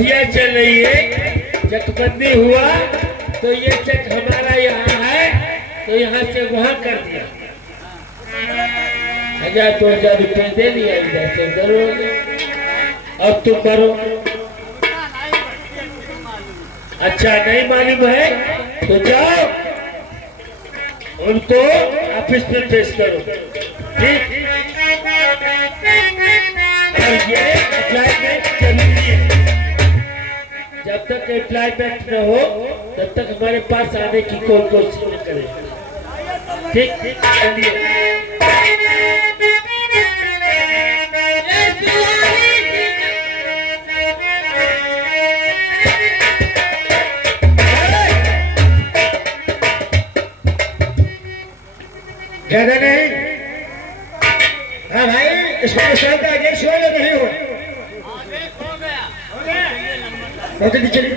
गठिया चल रही है, चकबंदी हुआ तो ये चक हमारा यहाँ है तो यहाँ से वहां कर दिया। 1000-2000 दे दिया, इधर से उधर हो गया। अब तुम करो। अच्छा नहीं मालूम है तो जाओ उनको ऑफिस में पेश करो, ठीक। और ये अप्लाईमेंट जरूरी है, जब तक अप्लाईमेंट न हो तब तक हमारे पास आने की कोई कोशिश न करें, ठीक। चलिए ज्यादा नहीं। हाँ भाई, इसमें शर्त आदेश हो या नहीं हो? बहुत जल्दी चलिए।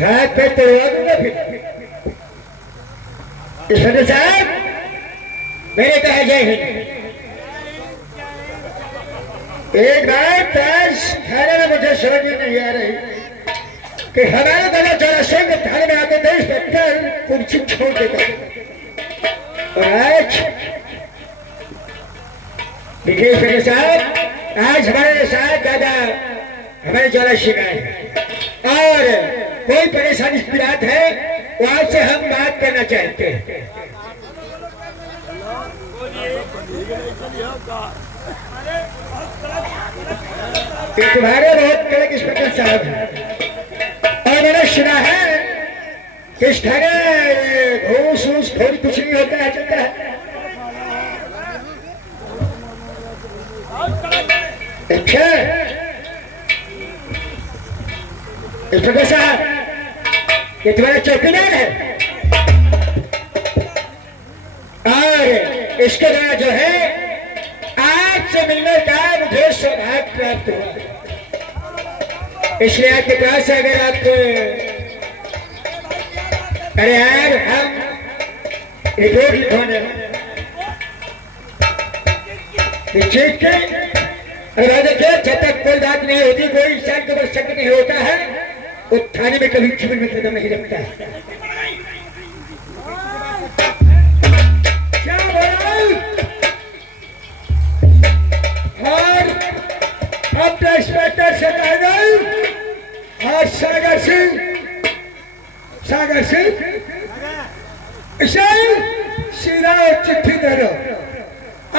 हाथ पे तोड़वा दूंगा फिर। इंस्पेक्टर साहब, मेरे कहा जय हिंद। एक बात आज थाने में मुझे समझ में नहीं आ रही कि हमारे दादा चौरा सिंह थाने में आते थे, इंस्पेक्टर कुर्सी छोड़ देता और आज देखिए इंस्पेक्टर साहब, आज हमारे साथ दादा हमारे चौरा सिंह आए और कोई परेशानी की बात है वो आपसे हम बात करना चाहते हैं। तुम्हारे बहुत कड़क इंस्पेक्टर साहब हैं और मैंने सुना है कि इस थाने घूस घूस थोड़ी कुछ नहीं होता है, चलता है। अच्छा इंस्पेक्टर साहब, ये तुम्हारा चौकीदार है और इसके द्वारा जो है आपसे मिलने का मुझे सौभाग्य प्राप्त हुआ, इसलिए आपके पास अगर आप अरे यार हम रिपोर्ट लिखवाने चीज के देखिए, जब तक कोई बात नहीं होती, कोई इंसान के ऊपर शक नहीं होता है, वो थाने में कभी जीवन में कदम नहीं रखता है। क्या बोला? और अपने इंस्पेक्टर से कह दो और सागर सिंह इसे सीधा चिट्ठी दे दो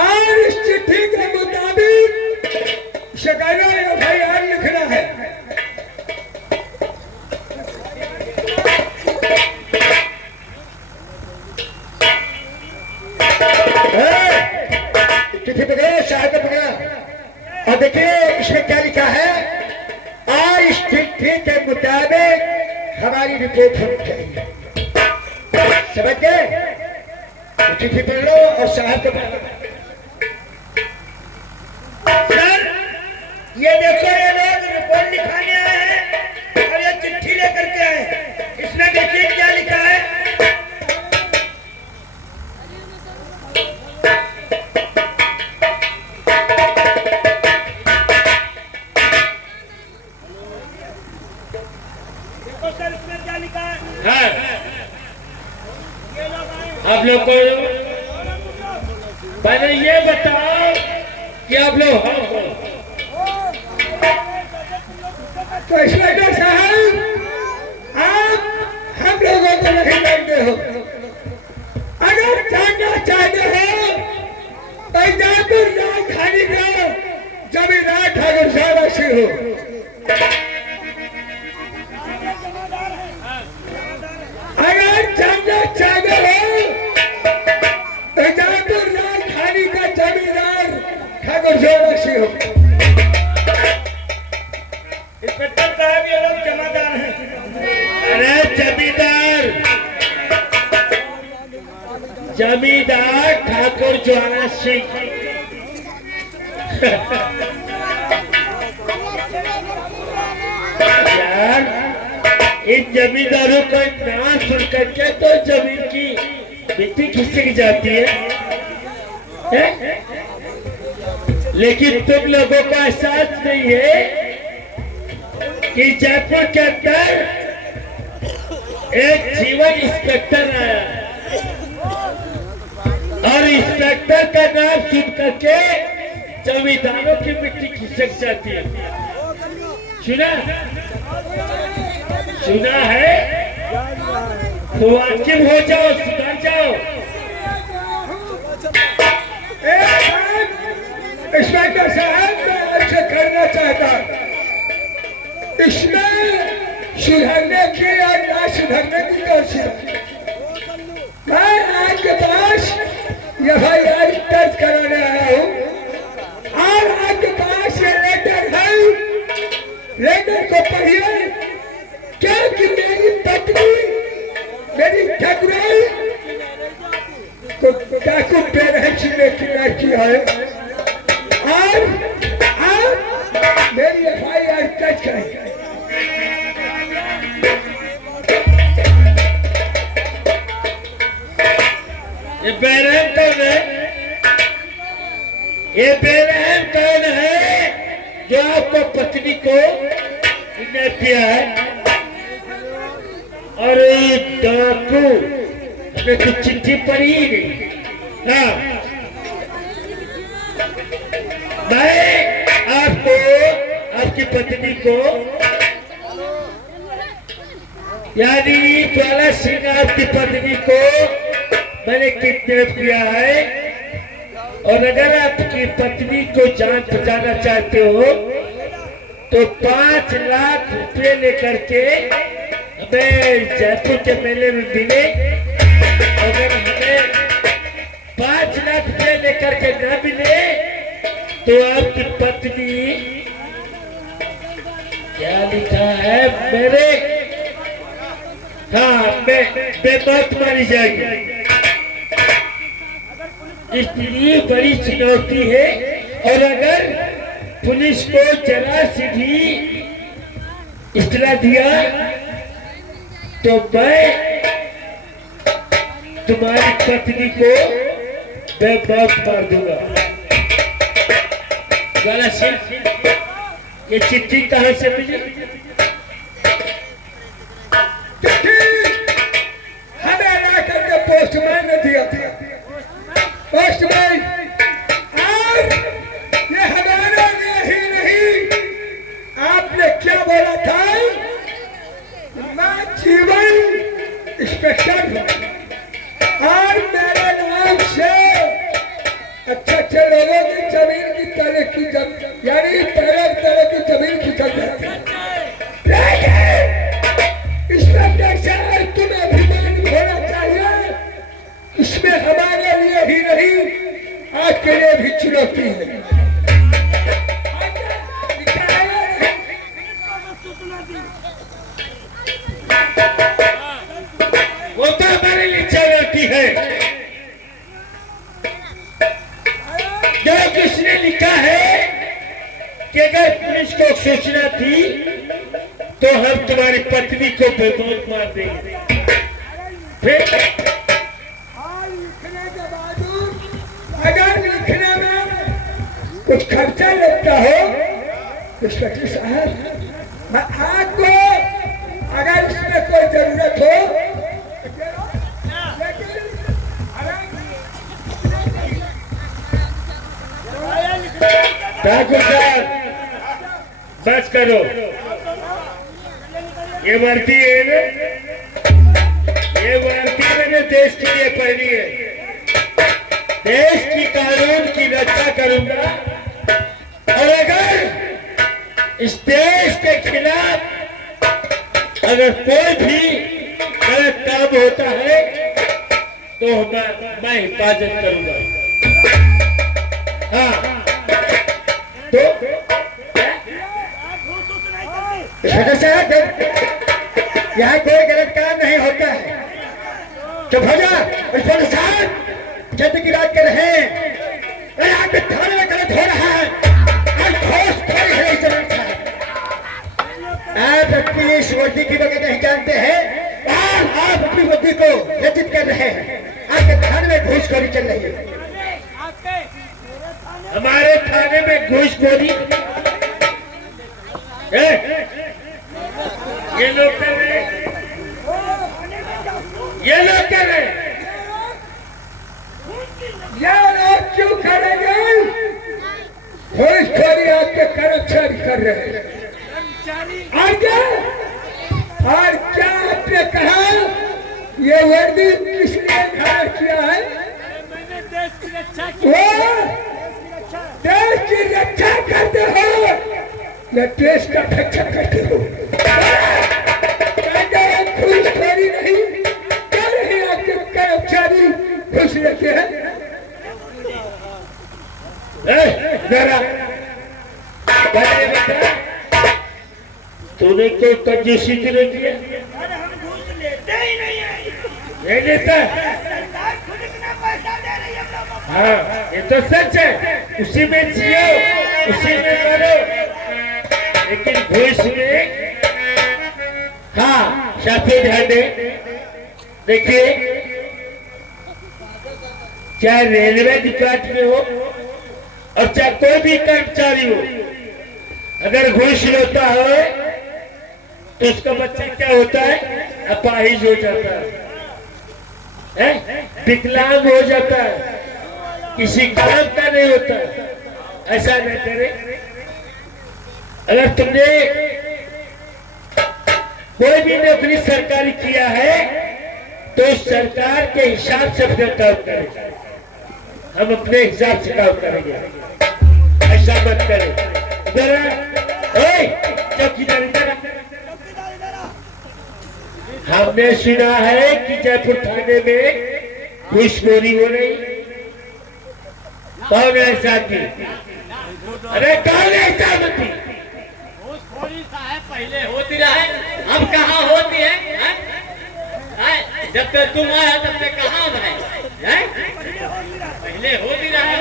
और इस चिट्ठी के मुताबिक शिकायत एफआईआर लिखना है। चिट्ठी पकड़ो, शायद पकड़ा और देखिए इसमें क्या लिखा है, और इस चिट्ठी के मुताबिक हमारी रिपोर्ट होनी चाहिए। समझ गए? चिट्ठी पढ़ लो और साहब को पढ़ो। सर ये देखो, ये लोग रिपोर्ट लिखाने आए हैं और ये चिट्ठी लेकर के आए, इसमें देखिए क्या लिखा है। देखो सर इसमें क्या लिखा है। हाँ, आप लोग को पहले ये बताओ कि आप लोग तो इंस्पेक्टर साहब, आप हम लोगों को नहीं जानते हो, अगर जानना चाहते हो तो जयपुर राजधानी का जमींदार ठाकुर साहब ऐसे हो। अगर जानना चाहते हो तो जयपुर राजधानी का जमींदार ठाकुर साहब ऐसे हो। इंस्पेक्टर साहब, ये लोग जमादार हैं। अरे जमींदार ठाकुर ज्वाला सिंह इन जमींदारों का नाम सुन करके तो जमीन की मिट्टी खिसक जाती है? लेकिन तुम लोगों को एहसास नहीं है कि जयपुर के अंदर एक जीवन इंस्पेक्टर आया और इंस्पेक्टर का नाम सुन करके जमींदारों की मिट्टी खिसक जाती है। सुना है? तो वाकिफ हो जाओ, सुधर जाओ। इंस्पेक्टर साहब, मैं आपसे करना चाहता इसमें सुधरने की और ना सुधरने की कोशिश। मैं आपके पास एफआईआर दर्ज कराने आया हूँ और आपके पास ये लेटर है। लेटर को पढ़िए, क्योंकि मेरी पत्नी, मेरी ठकुराई को डाकू बेरहसी में किया है और आप मेरी एफआईआर दर्ज करेंगे। ये बेरहम कौन है? ये बेरहम कौन है जो आपको पत्नी को किडनैप किया है? और डाकू ने कुछ चिट्ठी पढ़ी ही नहीं। हाँ, मैं आपको, आपकी पत्नी को, यानी ज्वाला सिंह आपकी पत्नी को मैंने किडनैप किया है। और अगर आपकी पत्नी को जान बचाना चाहते हो तो 5 लाख रुपए लेकर के हमें जयपुर के मेले में मिले। अगर हमें 5 लाख रुपए लेकर के न मिले तो आपकी पत्नी, क्या लिखा है मेरे, हाँ, बेमौत मारी जाएगी। इतनी बड़ी चुनौती है और अगर पुलिस को जरा सी भी इत्तला दिया तो मैं तुम्हारी पत्नी को बेमौत मार दूंगा। ज्वाला सिंह, ये चिट्ठी कहाँ से मिली? हमें ला करके पोस्टमैन ने दिया था। पोस्टमैन, और ये हमारे लिए ही नहीं, आपने क्या बोला था? मैं जीवन इंस्पेक्टर हूँ और मेरे नाम से अच्छे लोगों की जमीन की तरह की, यानी तरह की जमीन की जाती है। इंस्पेक्टर साहब, तुम्हें अभिमान होना चाहिए। इसमें हमारे लिए ही नहीं, आपके लिए भी चुनौती है। वो तो हमारे लिए चुनौती है। जो किसने लिखा है कि अगर पुलिस को सूचना दी तो हम तुम्हारी पत्नी को बेमौत मार देंगे। फिर अगर लिखने में कुछ खर्चा लगता हो, इंस्पेक्टर साहब, मैं आपको अगर इसमें कोई जरूरत हो, ठाकुर साहब बस करो। ये वर्दी है ना, ये वर्दी मैंने देश के लिए पहनी है। देश की कानून की रक्षा करूंगा और अगर इस देश के खिलाफ अगर कोई भी गलत काम होता है तो मैं हिफाजत करूंगा। हाँ, तो यहाँ कोई गलत काम नहीं होता है। चुप हो जा, इंस्पेक्टर साहब, जल्दी की बात कर रहे हैं। आपके थाने में गलत हो रहा है। आज ठोस थोड़ी है इंस्पेक्टर साहब। आप अपनी इस वर्दी की वजह नहीं जानते हैं और आप अपनी वर्दी को व्यतीत कर रहे हैं। आपके थाने में घूसखोरी चल रही है। हमारे थाने में घूसखोरी ये लोग कर रहे हैं, ये लोग कर रहे हैं। ये लोग क्यों करेंगे? घूसखोरी आपके कर्मचारी कर रहे हैं। और क्या आपने कहा? ये वर्दी किसने खड़ा किया है? वो देश की रक्षा करते हो या देश का रक्षा करते हो? घूसखोरी नहीं कर रहे, आपके कर्मचारी घूस लेते हैं। जरा तूने कोई कंजूसी तो नहीं किया? नहीं लेता। हाँ, ये तो सच है। उसी में जियो, उसी में मरो, लेकिन घूस में हाँ शाफी ध्यान दे। देखिए, चाहे रेलवे डिपार्टमेंट में हो और चाहे कोई भी कर्मचारी हो, अगर घूस लेता है तो उसका बच्चा क्या होता है? अपाहिज हो जाता है, विकलांग हो जाता है, किसी काम का नहीं होता। ऐसा न करे। अगर तुमने कोई भी नौकरी सरकारी किया है तो सरकार के हिसाब से अपना काम करें। हम अपने हिसाब से काम करेंगे, ऐसा मत करें। जरा चौकीदार हमने सुना है कि जयपुर थाने में घूसखोरी हो रही। कौन है साथी? अरे कौन है साथी? घूसखोरी साहब पहले होती रहे, अब कहाँ होती है? जब तक तुम आए तब तक कहाँ भाई? पहले होती रहे,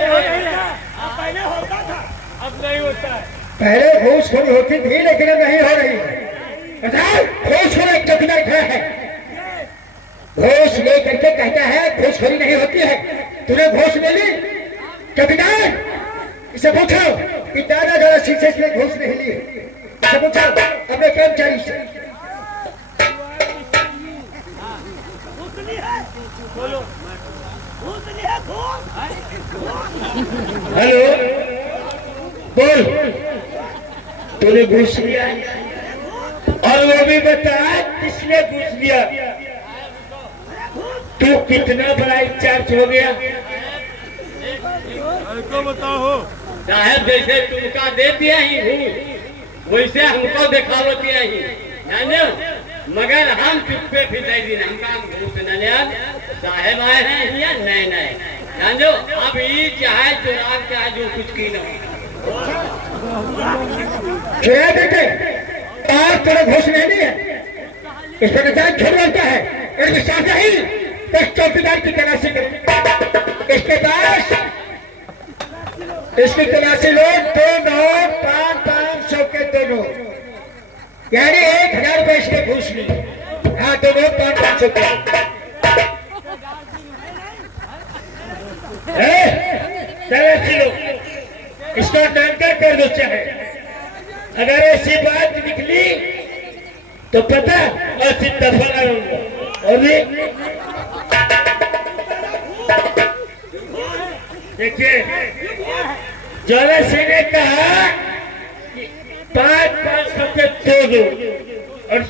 पहले होता था, अब नहीं होता है। पहले घूसखोरी होती थी लेकिन अब नहीं हो रही है। घूसखोरी एक चौकीदार खड़ा है, घूस ले करके कहता है घूसखोरी नहीं होती है। तूने घूस ले ली? चौकीदार इसे पूछो कि दादा दादा शीशे से घूस नहीं ली। इसे पूछो अपने कर्मचारी से। हेलो, बोल, तूने घूस लिया और वो भी बता किसने घूस लिया? तू कितना बड़ा इंचार्ज हो गया? तो बताओ साहब, जैसे तुमका दे दिया ही हूँ वैसे हमको दिखावो दिया ही, जानो? मगर हम चुप्पे फिर दिन हमका घूस न लिया। साहब आए हैं या नहीं नहीं, जानो? अब ये चाहे चुराव चाहे जो कुछ की न चुरा देते और तेरा घूस नहीं लिया, इस पर नजायज छोड़ देता है। और विश्वास नहीं तो चौकीदार की तलाशी करें। इसके पास इसकी तलाशी लो, 2 नोट 500 के 2 नोट, यानी 1000 रुपए इसके घूस ली। हाँ, 2 नोट 500 के। तलाशी लो, इसका नामकर कर दो। चाहे अगर ऐसी बात निकली तो पता और फिर दफा करूंगा। और देखिए, ज्वाला सिंह ने कहा 500 के 2 दो और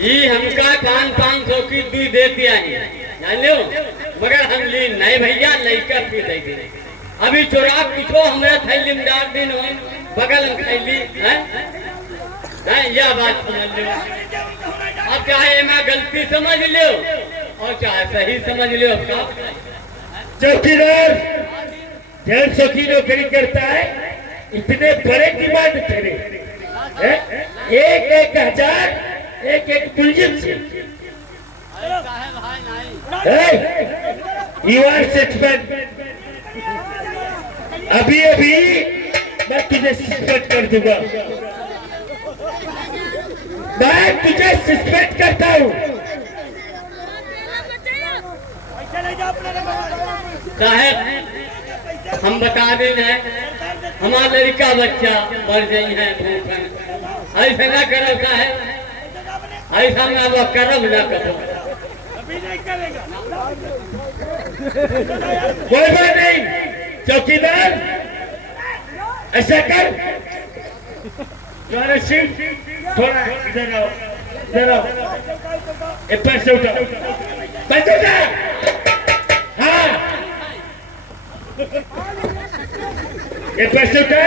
ये हमका 500 की दी देती है, जान लो? मगर हम ली नहीं भैया, लड़का पी दे दी। अभी चोरा पूछो हमारा थैली में डाल दिन हो बगल में थैली है, यह बात समझ लो। अब चाहे मैं गलती समझ लो और चाहे सही समझ लो। चौकीदार 150 की नौकरी करता है, इतने बड़े डिमांड तेरे? 1,000 एक पुलिस से यू आर सस्पेंड। अभी मैं तुझे सस्पेंड कर दूंगा। मैं तुझे सस्पेंड करता हूँ। साहब हम बता दें हमारा लड़का बच्चा मर गई है भूखन। ऐसा ना करो साहब, ऐसा ना वो करब ना करो। कोई बात नहीं चौकीदार, ऐसा कर तुम्हारा सिंह थोड़ा इधर आओ, इधर आओ। ये पैसे उठाओ, पैसे उठा। हाँ ये पैसे उठा।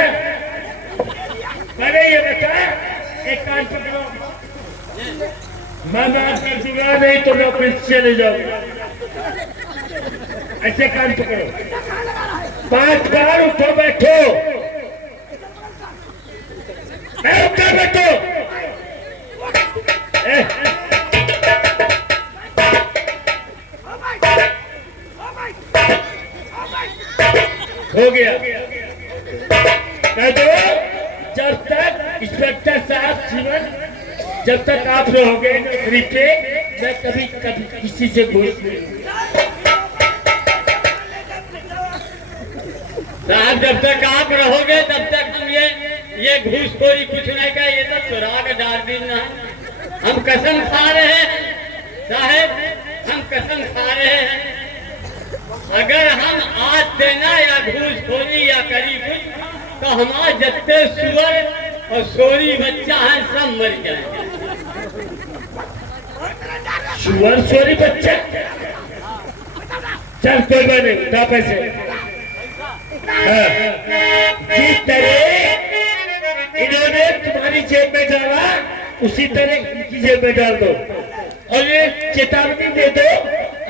मैंने ये बता, एक कान पकड़ो। मैं माफ कर दूंगा, नहीं तो मैं ऑफिस चले जाऊंगा। ऐसे कान पकड़ो, 5 बार उठो बैठो। उठो बैठो। हो गया। मैं तो जब तक इंस्पेक्टर साहब जीवन, जब तक आप रहोगे नौकरी पे, मैं कभी कभी किसी से घूस नहीं। साहब जब तक आप रहोगे तब तक हम ये घूसखोरी कुछ नहीं का, ये तो चुरा के डाल देना है। हम कसम खा रहे हैं साहब, हम कसम खा रहे हैं, अगर हम आज देना या घूसखोरी या करी कुछ तो हमारे जितने सुअर और सोरी बच्चा है सब मर जाएंगे। सुअर सोरी बच्चा, चल कोई बात नहीं, उठा पैसे। हाँ। जिस तरह इन्होंने तुम्हारी जेब में डाला, उसी तरह इनकी जेब में डाल दो और ये चेतावनी दे दो,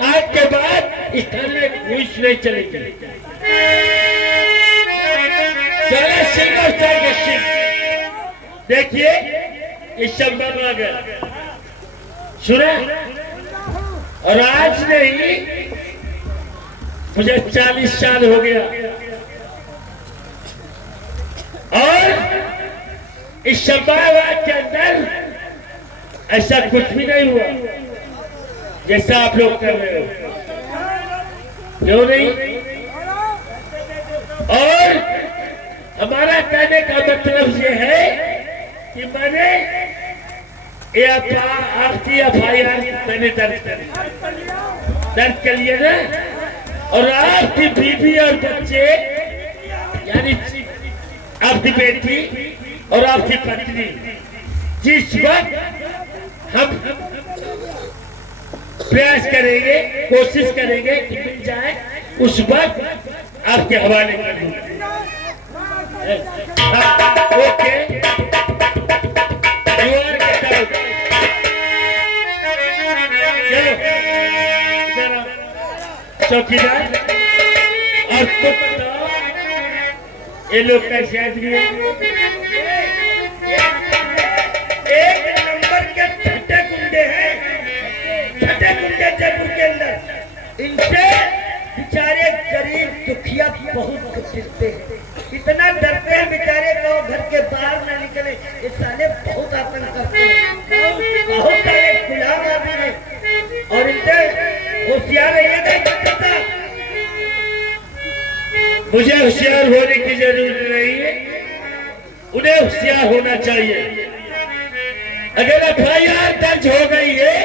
आज के बाद इस थाने में घूस नहीं चलेगी। चलो सिंह और सागर सिंह, देखिए इस संभव आ गया, सुना? और आज नहीं, मुझे 40 साल हो गया और इस संभावना के अंदर ऐसा कुछ भी नहीं हुआ जैसा आप लोग कर रहे हो, क्यों नहीं? और हमारा कहने का मतलब ये है कि मैंने आपकी FIR मैंने दर्ज कर लिया ना, और आपकी बीवी और बच्चे यानी आपकी बेटी और आपकी पत्नी जिस वक्त हम प्रयास करेंगे, कोशिश करेंगे कि मिल जाए, उस वक्त आपके हवाले कर दूंगा। Okay, you are get out. चौकीदार, और तुम बताओ ये लोग कैसे आदमी हैं? एक नंबर के छठे गुंडे हैं, छठे गुंडे जयपुर के अंदर। इनसे बेचारे गरीब दुखिया बहुत डरते हैं, इतना डरते हैं बेचारे लोग घर के बाहर न निकले। ये साले बहुत आतंक करते हैं, बहुत सारे गुलाम आदमी हैं और इनसे होशियार रहिएगा। मुझे होशियार होने की जरूरत नहीं है, उन्हें होशियार होना चाहिए। अगर FIR दर्ज हो गई है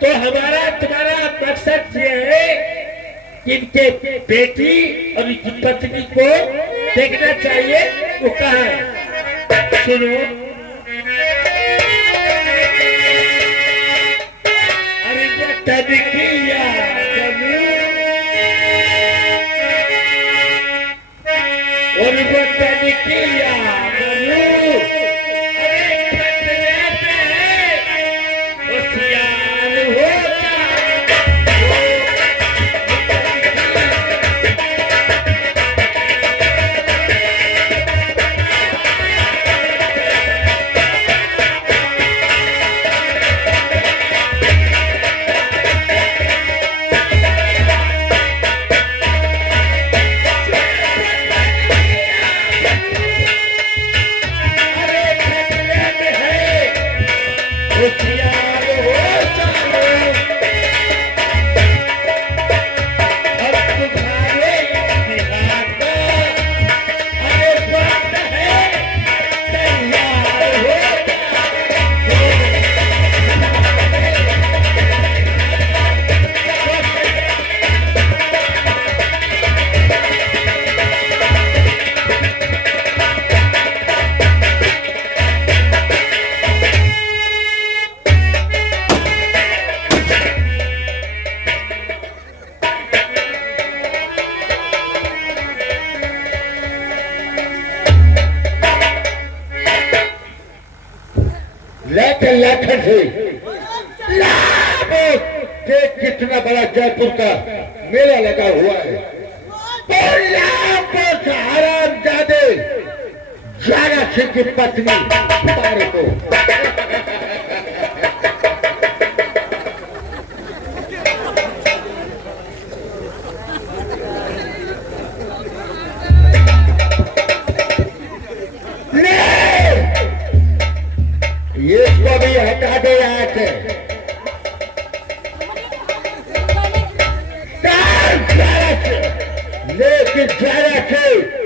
तो हमारा तुम्हारा मकसद ये है कि इनके बेटी और इनकी पत्नी को देखना चाहिए। वो कहाँ है? सुनो, अरे वो तनकिया और वो तनकिया लाख से देख कितना बड़ा जयपुर का मेला लगा हुआ है और यहाँ पर हरामजादे जारा सिंह की पत्नी पारो को इसको भी हटा दो यहाँ से लेकिन जारा से